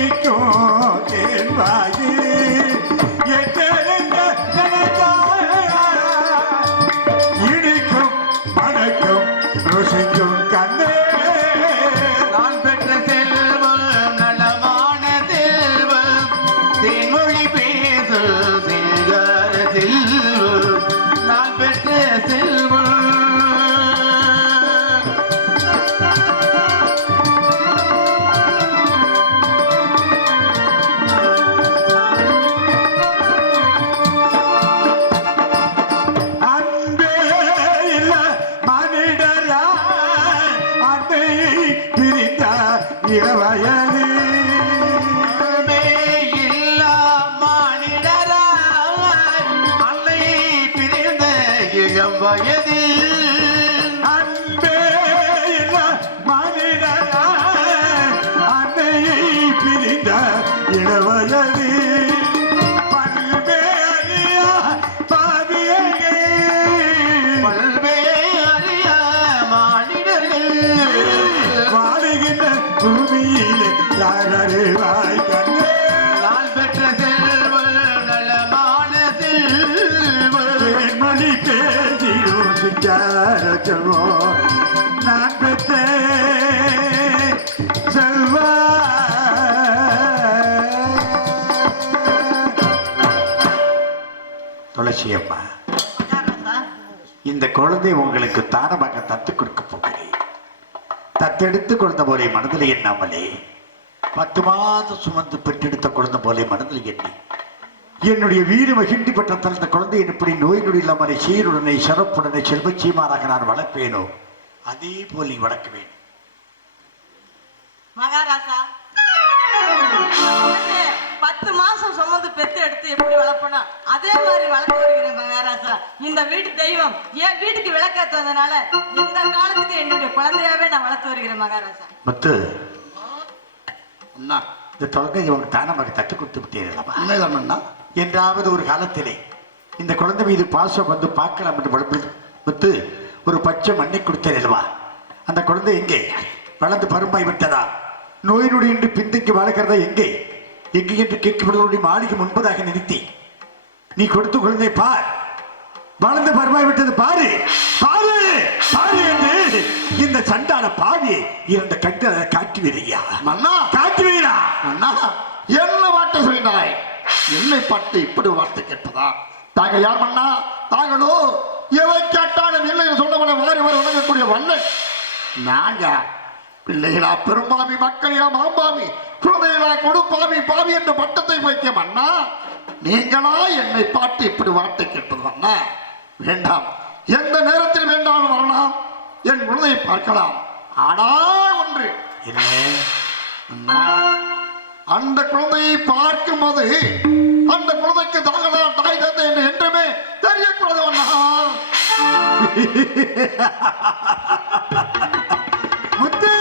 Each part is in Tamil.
இனிக்கும் தேன்வாயி இனிக்கும் மணக்கும் ருசிக்கும் கண்ணே நான் பெற்ற செல்வம் நலமான செல்வம் தேன்மொழி பேசு சிங்கார செல்வம் நான் பெற்ற செல்வம் இளவயது இல்லா மானிடராய் அன்னை பிரிந்த இளம் வயது அன்பே இல்ல மனிதராய் அன்னை பிரிந்த இளவயது பல்வேறிய பாவியையே பல்வேறிய மானிடர்கள் வாழுகின்ற பூமியிலே யாரறிவாய் கண்ணே நான் பெற்ற செல்வம் நலமான செல்வம் மணி பேசிடும் சிங்காரச்சமோ நான் பெற்ற செல்வா துளசி அம்மா இந்த குழந்தை உங்களுக்கு தானமாக தத்து கொடுக்க போகிறேன் தத்தெடுத்து குழந்தை போலே மனதில் எண்ணாமலே 10 மாதம் சுமந்து பெற்றெடுத்த குழந்தை போலே மனதில் எண்ணி என்னுடைய வீடு மகிழ்ச்சி பெற்ற தந்த குழந்தையை எப்படி நோய் நொடி இல்லாமலை சீருடனை சிறப்புடனை செல்வச்சீமாராக நான் வளர்ப்பேனோ அதே போல் நீ வளர்க்க வேண்டும். மகாராஜா 10 மாசம் சுமந்து பெத்து எடுத்து எப்படி வளர்ப்பணும் அதே மாதிரி வளர்த்து வருகிறேன் மகாராஜா. இந்த வீட்டு தெய்வம் என் வீட்டுக்கு விளக்கேற்ற வந்தனால இந்த காலத்துக்கு என்னுடைய குழந்தையாவே நான் வளர்த்து வருகிறேன் மகாராஜா. முத்து இந்த தொகை உங்க தானமாக தட்டு கொடுத்து விட்டீர்களா? என்றாவது ஒரு காலத்திலே இந்த குழந்தை மீது பாசம் வந்து பார்க்கலாம் என்று வளர்ப்பு முத்து ஒரு பச்சை மண்ணை கொடுத்தேன். அந்த குழந்தை எங்கே வளர்ந்து பருமாய் விட்டதா? நோய் நொடி என்று பின்தங்கி வாழ்கிறதா? எங்கே எங்கே என்று கேட்கப்படுவதோடைய மாளிகை முன்பதாக நிறுத்தி நீ கொடுத்த குழந்தை பார், வளர்ந்து பருமாய் விட்டது பாரு பாரு பாரு என்று இந்த சண்டான பாவி இரண்டு கண்களை காட்டி விடுறியா? மன்னா காட்டி விடுறா அண்ணா என்ன வார்த்தை சொல்லினாய்? என்னை பார்த்து இப்படி வார்த்தை கேட்பதா? தாங்கள் யார் மன்னா? தாங்களோ எவை கேட்டாலும் இல்லை சொன்னவனை வாரி வாரி வணங்கக்கூடிய வல்லன். நாங்க பிள்ளைகளா பெரும்பாவி, மக்களிடா மாம்பாவி, குழந்தைகளா கொடுப்பாவி பாவி என்ற பட்டத்தை வைக்க மன்னா. நீங்களா என்னை பார்த்து இப்படி வார்த்தை கேட்பது மன்னா? வேண்டாம், எந்த நேரத்தில் வேண்டாலும் வரலாம், என் குழந்தையை பார்க்கலாம். ஆனால் ஒன்று என்ன, அந்த குழந்தையை பார்க்கும் போது அந்த குழந்தைக்கு தாங்கதான் தாய் தந்தை என்று என்றுமே தெரியக்கூடாது அண்ணா. முத்து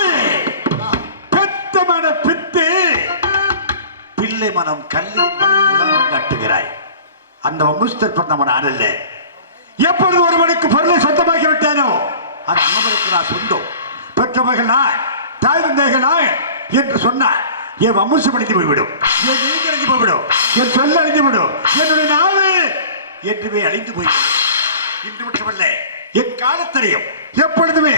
பெத்த மன பித்து பிள்ளை மனம் கல்லி கட்டுகிறாய். அந்த வம்சத்தில் பிறந்தவன் அல்ல. எப்பொழுது ஒருவனுக்கு பொருளை சொந்தமாகி விட்டானோ அது அண்ணவருக்கு நான் சொந்தம், பெற்றவர்கள் நான், தாய் தந்தைகள் நான் என்று சொன்னார். என் வம்சம் அழிந்து போய்விடும், என் நீங்க அழிந்து போய்விடும், என் சொல்ல அழிந்து விடும், என்னுடைய நாவு என்றுமே அழிந்து போய்விடும். இன்று மட்டுமல்ல, என் காலத்திலையும் எப்பொழுதுமே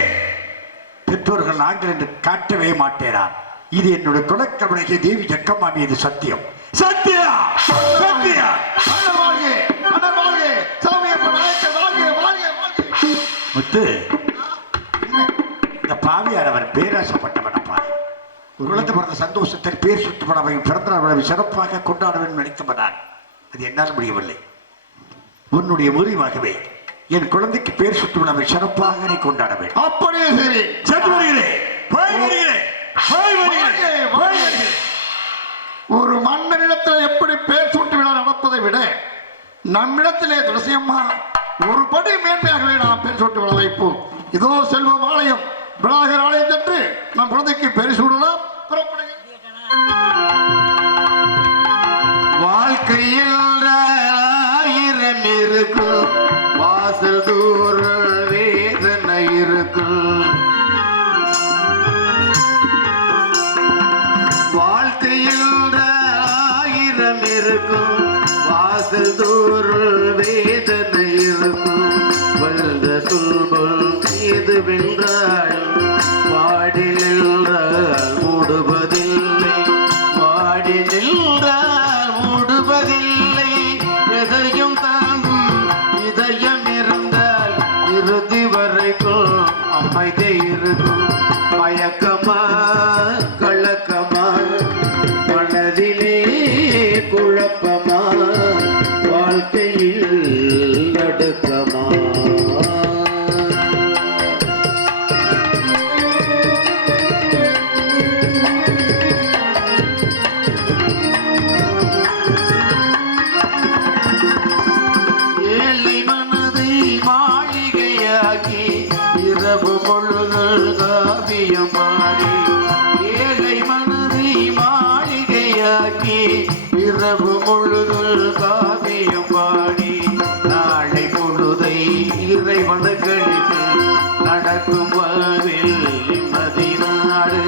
பெற்றோர்கள் நாங்கள் என்று காட்டவே மாட்டேனா. இது என்னுடைய குலக்கவனைக்கு தேவி ஜக்கம்மா மீது சத்தியம். சத்தியா சத்தியா முத்து, இந்த பாவியார் அவர் பேராசப்பட்டவனப்பா. குழந்தை பிறந்த சந்தோஷத்தில் பேர் சுற்றுப்படவை பிறந்த விழாவை சிறப்பாக கொண்டாட வேண்டும் நினைத்தவனான். அது என்னால் முடியவில்லை. உன்னுடைய முறிவாகவே என் குழந்தைக்கு பேர் சுற்று விழாவை சிறப்பாக நீ கொண்டாட வேண்டும். அப்படியே சரி, சென்று வருகிறேன், போய் வருகிறேன், போய் வருகிறேன், போய் வருகிறேன். ஒரு மன்னனிடத்தில் எப்படி பேர் சுட்டு விழா நடப்பதை விட நம்மிடத்திலே துளசியம்மா ஒரு படி மேன்மையாகவே நாம் பேர் சுட்டு விழா வைப்போம். இதோ செல்வம் ஆலயம், விநாயகர் ஆலயம் சென்று நம் குழந்தைக்கு பேர் சூடலாம். வாழ்க்கையில் ஆயிரம் இருக்கும், வாசல் தூர வேதனை இருக்கும். வாழ்க்கையில் இருக்கும் வாசல் தோறும் வேதனை இருக்கும் வந்த துன்பம் இது வென்றாலும் வாடி நின்றால் மூடுவதில்லை வாடி நின்றால் மூடுவதில்லை எதையும் தாங்கும் இதயம் இருந்தால் இறுதி வரைக்கும் அமைதி இருக்கும் மயக்கமா கலக்கமா மனதிலே குழப்பமா வாழ்க்கையில் நடுக்கமா ஏழை மனதை மாளிகையாக்கி இரவு பொழுதல் காவியம் பாடி ஏழை மனதை மாளிகையாக்கி இரவு பொழுதல் காவியம் பாடி நாளை பொழுதை இறைவனுக்களித்து நடக்கும் வாழ்வில் நிம்மதி நாடு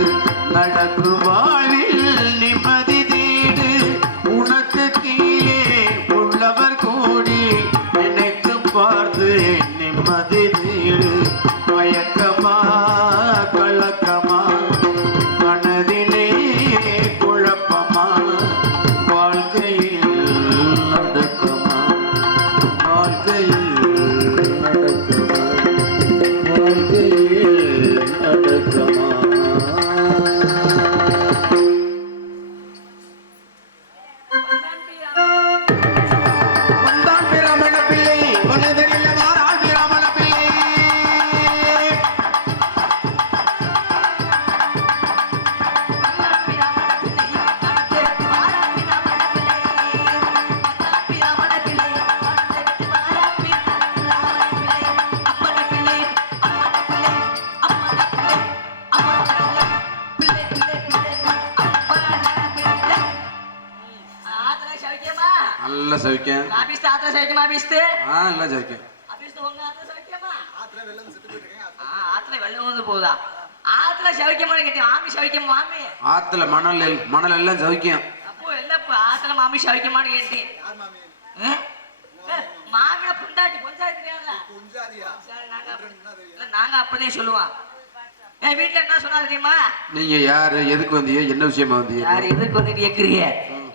நடக்கும் வாழ்வில் நிம்மதி தேடு உனக்கு கீழே உள்ளவர் கூடி நினைத்து பார்த்து நிம்மதி தேடு மயக்கமா கலக்கமா மனதிலே குழப்பமா வாழ்க்கையில் நடுக்கமா வாழ்க்கையில் நடக்குமா வாழ்க்கையில் நடக்குமா வந்தான் பிராமண பிள்ளை வனதரில் வாராள் பிராமண பிள்ளை நல்ல சௌக்கியம் நல்ல சௌக்கியம் ஆத்துல மணல் எல்லாம் சௌக்கியம் நாங்க அப்படியே சொல்லுவோம். என் வீட்டுல என்ன சொன்னா தெரியுமா? நீங்க யாரு எதுக்கு வந்தீங்க என்ன விஷயமா வந்தீங்க யாரு எதுக்கு வந்து கேக்குறீங்க?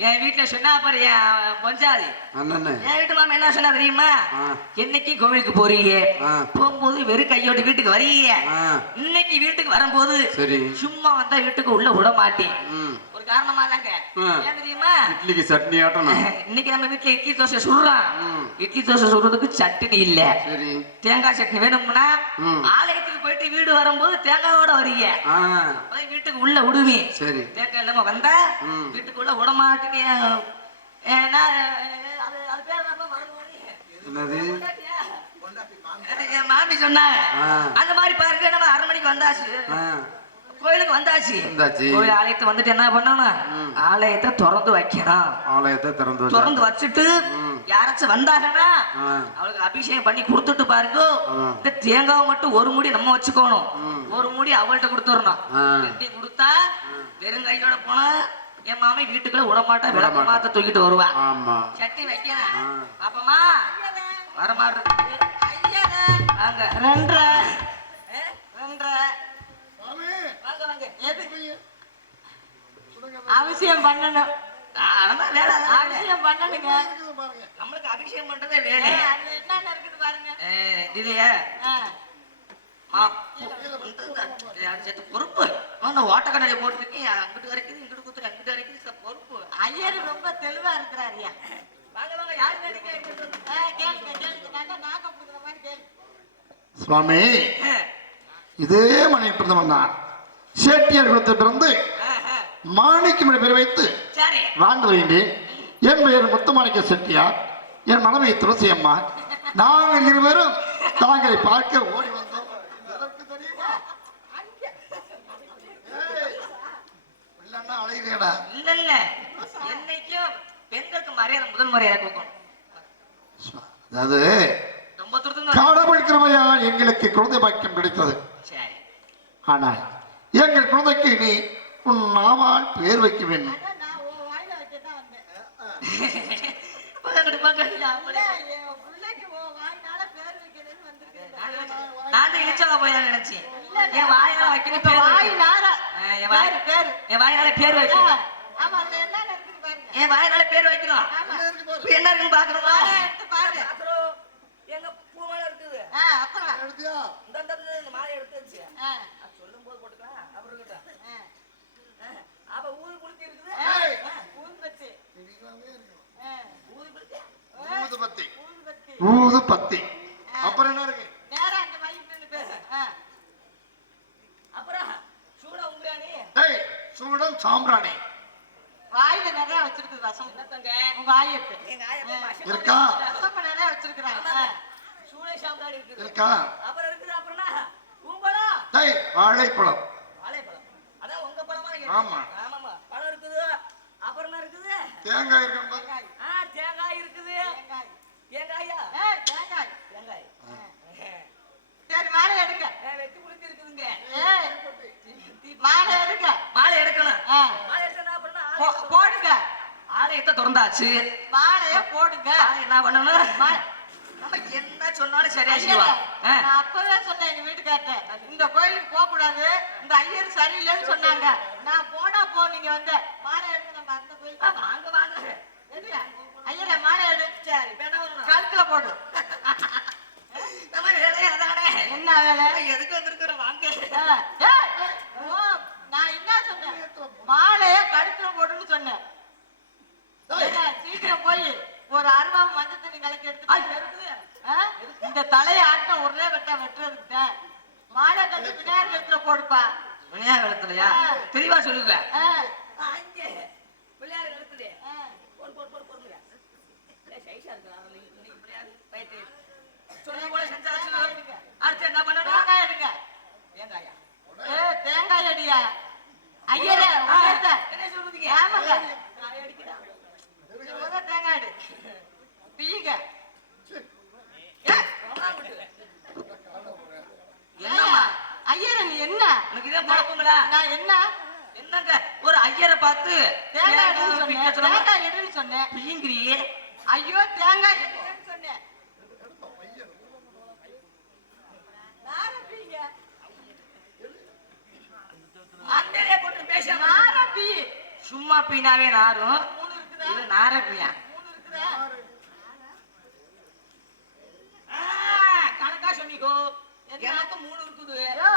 என் வீட்டுல சொன்னா பாரு என் பொஞ்சாதி அண்ணன் என் வீட்டு மாமா என்ன சொன்னா தெரியுமா? என்னைக்கு கோவிலுக்கு போறீங்க போகும்போது வெறும் கையோட வீட்டுக்கு வரீங்க இன்னைக்கு வீட்டுக்கு வரும்போது சரி சும்மா வந்தா வீட்டுக்கு உள்ள விட மாட்டேன் ஒரு காரணமா தாங்க ஏன் தெரியுமா? இட்லிக்கு சட்னி ஆட்டணும் இன்னைக்கு நம்ம வீட்டுல இட்லி தோசை சுடுறோம் இட்லி தோசை சுடுறதுக்கு சட்னி இல்ல சரி தேங்காய் சட்னி வேணும்னா ஆலயத்துக்கு போயிட்டு வீடு வரும்போது தேங்காயோட வரீங்க வீட்டுக்கு உள்ள விடுவேன் சரி தேங்காய் இல்லாம வந்தா வீட்டுக்கு உள்ள விட மாட்டேன் ஏன்னா அது பேர் என்னது என் மாமி சொன்னாங்க அந்த மாதிரி பாருங்க நம்ம 6 மணிக்கு வந்தாச்சு கோயிலுக்கு வந்தாச்சு கோயில் ஆலயத்தை வந்துட்டு என்ன பண்ணணும் ஆலயத்தை திறந்து வைக்கணும் ஆலயத்தை திறந்து வச்சுட்டு யாராச்சும் வந்தாங்கன்னா அவளுக்கு அபிஷேகம் பண்ணி கொடுத்துட்டு பாருங்க இந்த தேங்காவை மட்டும் ஒரு மூடி நம்ம வச்சுக்கணும் ஒரு மூடி அவள்கிட்ட கொடுத்துடணும் கொடுத்தா வெறும் கையோட போனா என் மாமி வீட்டுக்குள்ள விடமாட்டா விளக்க மாத்த தூக்கிட்டு வருவா சட்டி வைக்கிறேன் பாப்பமா வர மாதிரி வாங்க 2:30 அவசியம் பண்ணணும் அவசியம் பண்ணணுங்க நம்மளுக்கு அபிஷேகம் பண்றதே வேலை என்ன இருக்குது பாருங்க இல்லையா பொறுப்பு ஓட்ட கண்ணாடி போட்டுருக்கேன் அங்கிட்டு வரைக்கும் இங்கிட்டு குத்துரு அங்கிட்டு வரைக்கும் பொறுப்பு ஐயர் ரொம்ப தெளிவா இருக்கிறாரியா வாங்க வாங்க யாரு சுவாமி இதே மனை பிறந்தவன் தான் சேட்டியார் குலத்தை பிறந்து மாணிக்கம் பெயர் வைத்து வாழ்ந்து வருகின்றேன். என் பெயர் முத்துமாணிக்க செட்டியார், என் மனைவி துளசி அம்மா. நாங்கள் இருவரும் தாங்களை பார்க்க ஓடி வந்தோம். அழைகிறேடா இல்ல இல்ல என்னைக்கும் பெண்களுக்கு மரியாதை முதல் மரியாதை கொடுக்கணும். அதாவது கடவுள் கிருபையால் எங்களுக்கு குழந்தை பாக்கியம் கிடைத்தது. ஆனால் எங்கள் குழந்தைக்கு நீ உன் நாவால் பேர் வைக்க வேண்டும். பக்கத்து பக்கத்து இல்ல, என் பிள்ளைக்கு உன் வாய்னால பேர் வைக்கணும்னு வந்திருக்கேன். நான் இழிச்சவா போய் தான் நினைச்சேன். இல்ல, என் வாயால வைக்கணும் பேர் வாய் வைக்கணும். நார என் வாய் பேரு என் வாயினால பேர் வைக்கணும். ஆமா, அதுல என்ன இருக்குது பாருங்க. என் வாயினால பேர் வைக்கணும். ஆமா, இப்ப என்ன இருக்குன்னு பாக்கணுமா? வாயை எடுத்து பாரு. எங்க பூ மேல இருக்குது. அப்புறம் எடுத்தியா? இந்த மாலை எடுத்துச்சு. ஆ, சொல்லும் போது போட்டுக்கலாம். அப்புறம் இருக்கட்டும். ஆ. அப்ப ஊது குளிச்சு இருக்குது. ஏய், ஊதுபத்தி. ஆ, ஊது ஊதுபத்தி. ஊதுபத்தி. ஊதுபத்தி. அப்புறம் என்ன இருக்கு? நேரா அந்த மைக்கு நின்னு பேசு. அப்புறம் சூட உங்குறானே. ஏய், சூடம் சாம்பிராணி வாயில நிறைய வச்சிருக்குது ரசம். என்னத்தங்க? உங்க ஆயத்து எங்க ஆயா பாஷை இருக்கா? ரசம் நிறைய வச்சிருக்கிறாங்க. சூட சாம்பாடி இருக்குது. இருக்கா? அப்புறம் இருக்குது. அப்புறம்னா பூம்பழம். ஏய், வாழைப்பழம். வாழைப்பழம். அதான் உங்க பழமா இருக்கு. ஆமா. ஆமாமா. பழம் இருக்குது. அப்புறம் என்ன இருக்குது? தேங்காய் இருக்கும் பாரு. தேங்காய் இருக்குது. தேங்காய். தேங்காயா? தேங்காய். தேங்காய். சரி, மாலை எடுங்க. வெட்டி குளிச்சு இருக்குதுங்க. மாலை எடுங்க. மாலை எடுக்கணும். ஆ, மாலை எடுக்கணும். அப்புறம்னா போடுங்க. ஆலயத்தை திறந்தாச்சு. மாலைய போடுங்க. ஆலயம் என்ன பண்ணணும்? மா- நம்ம என்ன சொன்னாலும் சரியா ஐயரே, செய்வா. நான் அப்பவே சொன்னேன் எங்க வீட்டுக்கார்ட்ட, இந்த கோயிலுக்கு போக கூடாது, இந்த ஐயர் சரியில்லைன்னு சொன்னாங்க. நான் போனா போ, நீங்க வந்து மாலை எடுத்து நம்ம அந்த கோயிலுக்கு வாங்க வாங்க. எடுங்க. ஐயரே, மாலை எடு. சரி, இப்ப என்ன பண்ணணும்? கழுத்துல போடு. நம்ம வேலையா அதானே. என்ன வேலை? எதுக்கு வந்திருக்கிறோம்? வாங்க. ஓ, நான் என்ன சொன்னேன்? மாலைய கழுத்துல போடுன்னு சொன்னேன். ஏங்க, சீக்கிரம் போய் ஒரு அருவா மஞ்சள் தண்ணி கலக்கி எடுத்து இந்த தலையை ஆட்ட ஒரே வெட்டா வெட்டுறதுக்கு மாலை கட்டி விநாயகர் கழுத்துல போடுப்பா. விநாயகர் காலத்துலயா? தெளிவா சொல்லுங்க. ஆ, அங்கே பிள்ளையார் கழுத்துலே. ஆ. போடு போடு போடு போடுங்க. சைஸா இருக்கு. இன்னைக்கு பிள்ளையார் ரைட்டு. சொன்ன போல செஞ்சாச்சு. அடுத்து என்ன பண்ணணும்? தேங்காய் எடுங்க. தேங்காயா? தேங்காய் அடியா. ஐயரே, உங்கள்ட்ட. என்ன சொல்றீங்க? ஆமாங்க. நான் அடிக்கிறேன். ஒரு தேங்காய் எடு. பீங்க. என்னம்மா? ஐயரே, நீ என்ன? உனக்கு இதே பழக்கங்களா? நான் என்ன என்னங்க ஒரு ஐயரை பார்த்து தேங்காய் எடுன்னு பிக்க சொன்னேன். சொன்னா தேங்காய் எடுன்னு சொன்னேன். பிய்யுங்கிறியே. ஐயோ, தேங்காய் எடுன்னு சொன்னேன். நார பீங்க. அண்டையிலே போட்டு பேசாம நார பீ. சும்மா பீனாவே நாரும். 3 இருக்குதா? இது நார பீயா? 3 இருக்குதா? கணக்கா சொன்னிக்கோ. எனக்கு 3 இருக்குது. ஐயோ,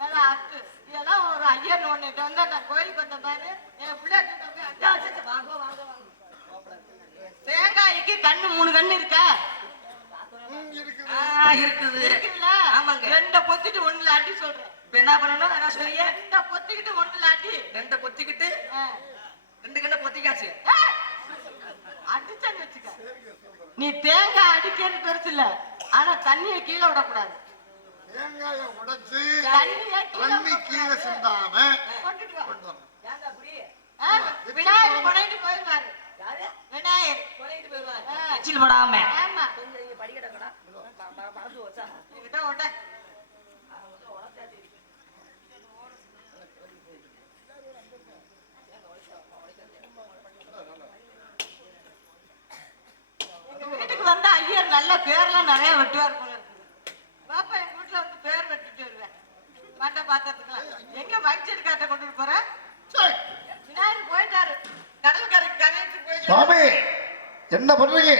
நல்லா அட்டு. இதெல்லாம் ஒரு ஐயர் ஒண்ணுட்டு வந்தா நான் கோயிலுக்கு வந்த பாரு, என் பிள்ளை தூக்கிட்டு போய் அட்டா. வாங்க வாங்க வாங்க. தேங்காய்க்கு கண்ணு 3 கண்ணு இருக்கா? இருக்குது. இருக்குது. இருக்குல்ல? ஆமாங்க. 2 பொத்திட்டு 1ல அடி சொல்றேன். இப்ப என்ன பண்ணணும்? என்ன சொல்லியே? 2 பொத்திக்கிட்டு 1ல அடி. 2 பொத்திக்கிட்டு ஆ. 2 கண்ணை பொத்திக்காச்சு. ஏய், அடிச்சேன்னு வச்சுக்க. நீ தேங்காய் அடிக்கிறது பெருசு இல்ல, ஆனா தண்ணியை கீழே விடக்கூடாது. தேங்காயை உடைச்சு தண்ணியை தண்ணி கீழே சிந்தாம கொண்டுட்டு வா. கொண்டு வரணும். ஏங்க அப்படி? ஆ, விநாயகர் கொடைட்டு போயிருவாரு. யாரு? விநாயகர். கொலையிட்டு போயிடுவாரு. ஆ. எச்சில் படாம. ஆமா. கொஞ்சம் இங்க படிக்கட்டக்கடா. மறந்து வச்சா. இங்கிட்ட ஓட்ட. எங்க வீட்டுக்கு வந்த ஐயர் நல்ல பேர்லாம் நிறைய வெட்டுவார் போல இருக்குது. பாப்பா, எங்க வீட்டுல வந்து பேர் வெட்டிட்டு வருவேன். மாட்டை பாத்திரத்துக்குலாம். எங்க வயிற்று காட்ட கொண்டுட்டு போற? சரி. விநாயகர் போயிட்டாரு. கடற்கரைக்கு கரையிட்டு போயிட்டாரு. சுவாமி, என்ன பண்றீங்க?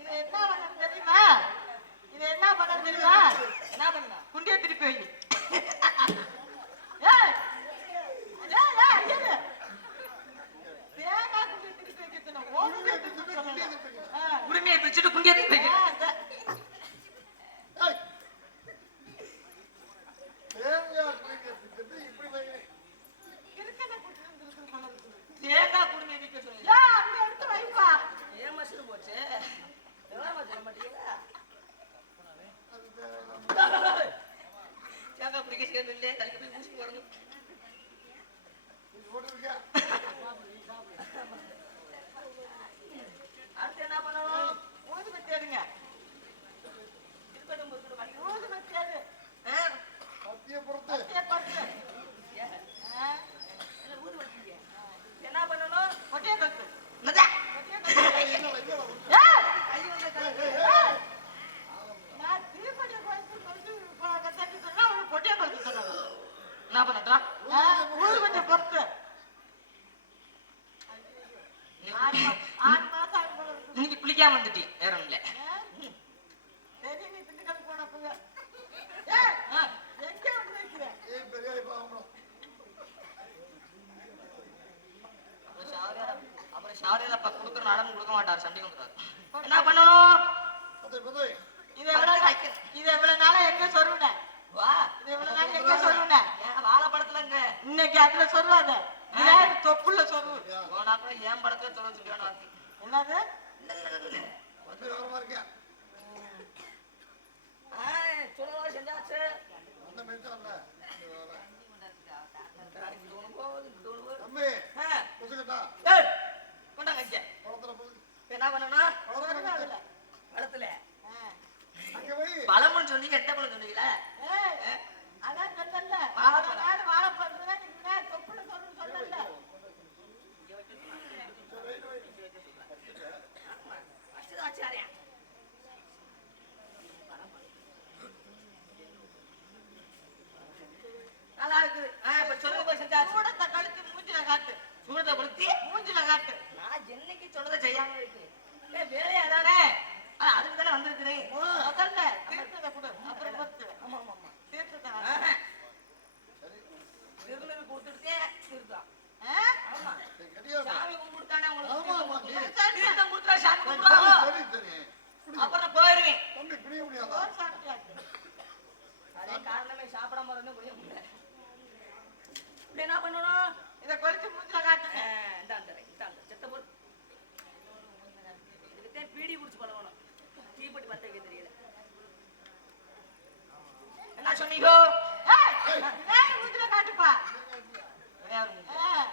இது என்ன பண்ண தெரியுமா? இது என்ன பண்ண தெரியுமா? என்ன பண்ணா? குண்டிய திருப்பி வை. ஏய், ஏய், ஏய், ஐயரு. தேங்காய் குண்டிய திருப்பி வைக்க சொன்னேன். உன் குண்டிய திருப்பி சொல்லல. ஆ, உரிமையை பிரிச்சுட்டு குண்டியத்தை வைக்க. ஆ, ஏய். தேங்காய் பிடிக்கிறது இப்படி வைங்க. இருக்கனை குட்டின்னு இருக்குது போல இருக்குது. தேங்காய் குடுமையை வைக்க சொல்லு. ஏய், அங்க எடுத்து வைப்பா. ஏன் மசிறு போச்சு? விவரமா சொல்ல மாட்டீங்களா? இல்லப்பா கொடுக்குற அடம் கொடுக்க மாட்டார் சண்டை கொடுக்குறாரு. என்ன பண்ணணும்? இது எவ்வளவு நாளா எங்க சொல்லுன? வா இது எவ்வளவு நாள் எங்க சொல்லுன? என் வாழைப்படத்துல இங்க இன்னைக்கு அதுல சொல்லாத, தொப்புள்ள சொல்லு. போனாப்ப என் படத்துல சொல்ல சொல்லியானு என்னது? சொல்லுவா செஞ்சாச்சு. கொண்டாங்க இங்க. என்ன பண்ணணும்? வளத்துல பழம்னு சொன்னீங்க, எந்த பழம் சொன்னீங்களா? அதான் சொல்லல, வாழைப்பழத்துல தொப்புள்ள சொல்லு சொல்லல. நல்லா இருக்குது. இப்ப சொல்லுங்க போய் செஞ்சாச்சு. சூடத்தை கழுத்து மூஞ்சில காட்டு, சூடத்தை கொடுத்தி மூஞ்சில காட்டு. நான் என்னைக்கு சொன்னதை செய்யாம இருக்கு. வேலையா தானே, அதுக்கு தானே வந்திருக்கிறேன். முதல்ல தீர்த்தத்தை கொடு, அப்புறம் பொறுத்து. ஆமா ஆமா ஆமா. தீர்த்தத்தை திருநெல் கொடுத்துட்டேன் தீர்த்தம். ஆ? ஆமா சாமி கும்பிட்டானே ஆமா, உங்களுக்கு ஆமா. தீர்த்தம் கொடுத்தா சாமி கும்பிடுவாங்க. அப்புறம் போயிருவேன். சோறு சாப்பிட்டியாச்சு? அதே காரணமே சாப்பிடாம இருந்து முடிய முடியல. இப்ப என்ன பண்ணணும்? இதை கொளுத்தி மூஞ்சில காட்டுங்க. இந்தாங்க செத்த போட்டு இதுக்குத்தான் பீடி குடிச்சு பழகணும். தீப்பெட்டி பத்த வைக்க தெரியல. என்ன சொன்னீங்க? ஏய், மூஞ்சில காட்டுப்பா.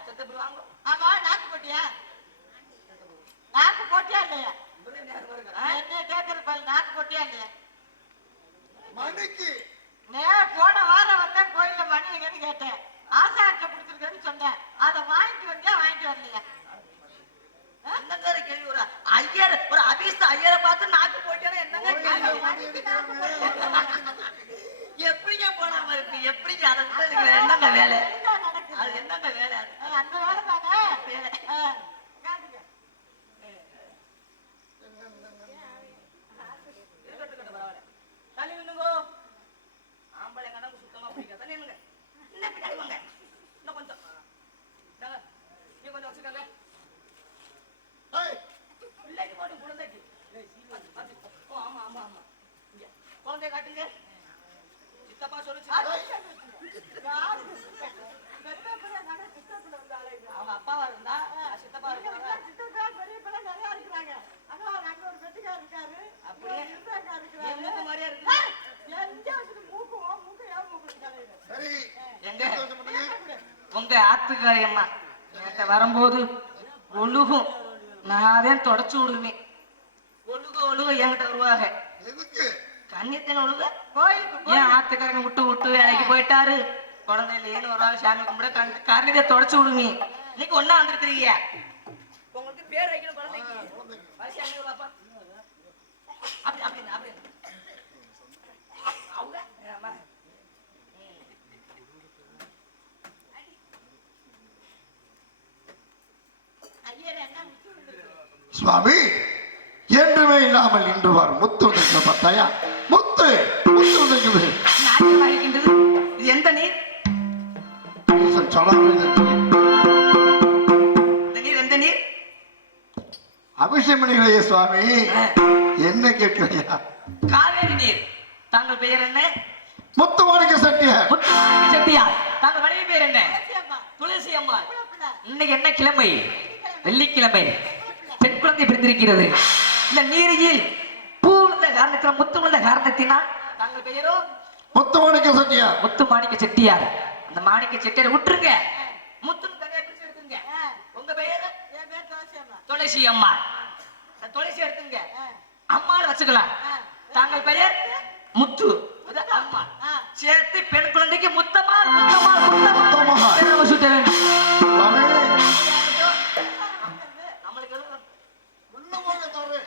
செத்த போய் வாங்க. ஆமா, நாக்கு போட்டியா? நாக்கு போட்டியா இல்லையா? என்ன கேட்கறது பாரு, நாக்கு போட்டியா இல்லையா? மணிக்கு போன வாரம் வந்தேன், கோயில்ல மணி எங்கன்னு கேட்டேன். ஆசாரத்தை கொடுத்துருக்கேன்னு சொன்னேன். அதை வாங்கிட்டு வந்தியா, வாங்கிட்டு வரலையா? என்னங்க கேள்வி? ஒரு ஐயர், ஒரு அபிஸ்த ஐயரை பார்த்து நாக்கு போட்டேன்னா என்னங்க கேள்வி? எப்படிங்க போனாம இருக்கு? எப்படிங்க அதை விட்டு என்னங்க வேலை? நடக்குது. அது என்னங்க வேலை? அந்த வேலை தானே வேலை. காட்டுங்க. இருக்கட்டும் பரவாயில்ல. தள்ளி நின்னுங்கோ. ஆம்பளை கணக்கு சுத்தமா பிடிக்காது. தள்ளி நின்னுங்க. இன்னும் பின்னாடி வாங்க. இன்னும் கொஞ்சம். இந்தாங்க. நீ கொஞ்சம் வச்சுக்கோங்க. பிள்ளைக்கு போட்டு குழந்தைக்கு. ஓ ஆமா ஆமா ஆமா. இங்க குழந்தைய காட்டுங்க. சித்தப்பா சொல்லுச்சு. அவங்க அப்பாவா இருந்தா சித்தப்பா இருக்காங்க. அப்படியே என் மூக்கு மாதிரியே இருக்கு. எங்க உங்க ஆத்துக்காரி அம்மா என்கிட்ட வரும்போது ஒழுகும், நான் தான் தொடச்சு விடுவேன். ஒழுக என்கிட்ட வருவாங்க. கண்ணியத்தின் ஒழுக கோயிலுக்கு ஏன் ஆத்துக்காரங்க விட்டு வேலைக்கு போயிட்டாரு, குழந்தை இல்லையேன்னு ஒரு நாள் சாமி கும்பிட கரணிதை தொடச்சு விடுவேன். இன்னைக்கு ஒன்னா வந்திருக்கிறீங்க. உங்களுக்கு பேர் வைக்கணும் குழந்தைக்கு. வரிசை பாப்பா. அப்படி அப்படி அப்படி அவங்க ஐயர் என்ன முத்து விழுந்திருக்கு? சுவாமி என்றுமே இல்லாமல் இன்று வார் முத்து வந்திருக்கிற பார்த்தாயா? முத்து முத்து வந்திருக்கிறது. நாட்டில் வகிக்கின்றது. இது எந்த நீர்? இந்த நீர் எந்த நீர்? அபிஷேகம் பண்ணிக்கலையே சுவாமி, என்ன கேட்கிறையா? காவேரி நீர். தாங்கள் பெயர் என்ன? முத்து மாணிக்க செட்டியார். முத்துமாணிக்க செட்டியார். தாங்கள் மனைவி பேர் என்ன? சத்தியம்மா, துளசி அம்மாள். பிள்ளை. இன்னைக்கு என்ன கிழமை? வெள்ளிக்கிழமை. பெண் குழந்தை பிறந்திருக்கிறது. இந்த நீரில் பூ உள்ள காரணத்தினால், முத்து உள்ள காரணத்தினால் தாங்கள் பெயரோ முத்து மாணிக்க செட்டியார். முத்து மாணிக்க செட்டியார். அந்த மாணிக்க செட்டியார் விட்டுருங்க, முத்துன்னு தனியா பிரிச்சு எடுத்துங்க. உங்க பெயர்? என் பேர் துளசியம்மா. துளசி அம்மா. துளசி எடுத்துங்க, அம்மாள் வச்சுக்கலாம். தாங்கள் பெயர் முத்து, அது அம்மா. சேர்த்து பெண் குழந்தைக்கு முத்தம்மாள் முத்தம்மாள் முத்தம்மாள் முத்தம்மாள். பேர் நம்ம சுத்த வேண்டும். சுவாமி நம்மளுக்கு எதுவும் உள்ள போங்க தவறு.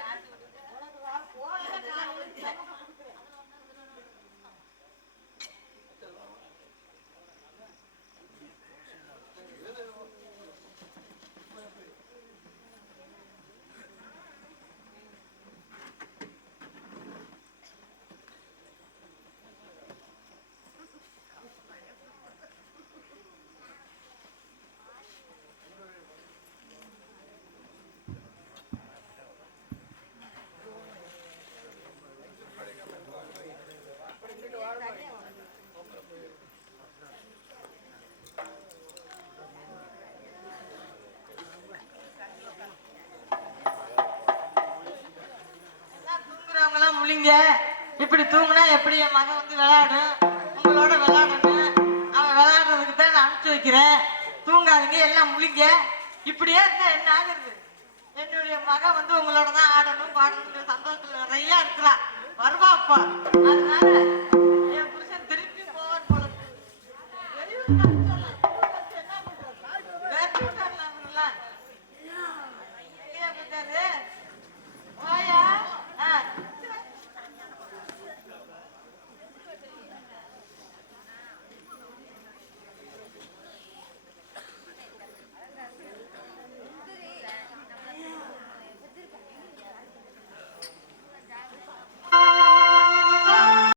முழிங்க. இப்படி தூங்குனா எப்படி என் மகன் வந்து விளையாடும்? உங்களோட விளையாடணும். அவன் விளையாடுறதுக்கு தான் நான் அனுப்பிச்சு வைக்கிறேன். தூங்காதீங்க, எல்லாம் முழிங்க. இப்படியே இருந்தா என்ன ஆகுறது? என்னுடைய மகன் வந்து உங்களோட தான் ஆடணும் பாடணும் சந்தோஷத்துல நிறைய இருக்கிறா வருவாப்பா. அதனால